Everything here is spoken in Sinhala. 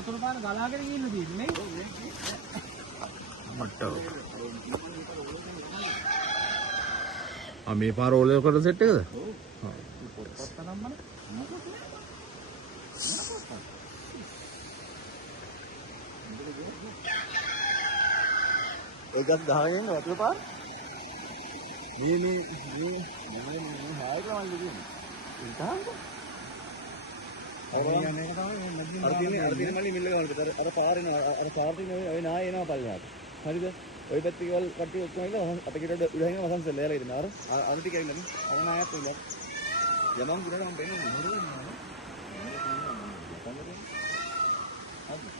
වතුර පාන ගලාගෙන ගිහින් තියෙන්නේ නේ. මට. මේ පාර ඕලේ කරන සෙට් එකද? ඔව්. පොත්පත් නම්මනේ. ඒකත් ගහගෙන ඉන්න වතුර පාර. මේ හායක මල්ලි කියන්නේ. ඉතාලද? අර තියෙන මල්ලි මිල්ල ගන්න බෑ. අර පාරේන අර පාරේ ඔය නාය එනවා පල්ලෙහාට. හරිද? ඔය පැත්තේ වල කට්ටිය ඔක්කොම ඉන්න අපේ ගෙදර උඩහින වසන්සල් එයාලා ඉන්න. අර ටික ඇවිල්ලා නේ. අවනායත් ඉන්න. යමන් ගුණනම් බෙන්නේ නේද?